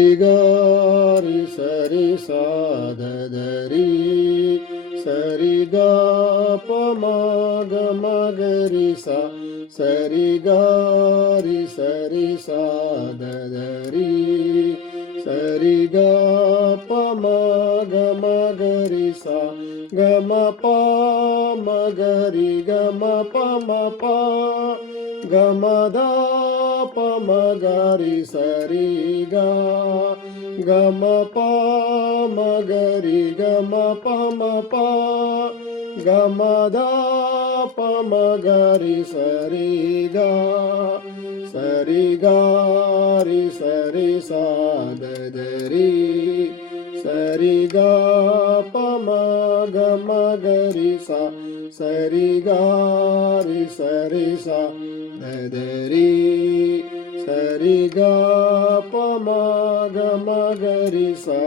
ಸರಿಗಾರಿ ಸರಿ ಸಾದರಿ ಸರಿಗಾ ಪಮಗ ಮಗರಿ ಸ ಸರಿಗಾರಿ ಸರಿ ಸಾದರಿ ಸರಿಗಾ ಪಮಗ ಮಗರಿ ಸ ಗಮ ಪ ಮಗರಿ ಗಮ ಪಮ ಪ ಗಮದ ಪಮಗರಿ ಸರಿಗಾ ಗಮ ಪ ಮಗರಿ ಗಮ ಪಮ ಪ ಗಮದ ಪಮಗರಿ ಸರಿಗಾ ಸರಿಗಾರಿ ಸರಿ ಸಾದರಿ ಸರಿಗಾ ಪಮಗ ಮಗರಿ ಸ ಸರಿಗಾರಿ ಸರಿ ಸಾದರಿ ಸರಿಗಾ ಪಮಗ ಮಗರಿ ಸ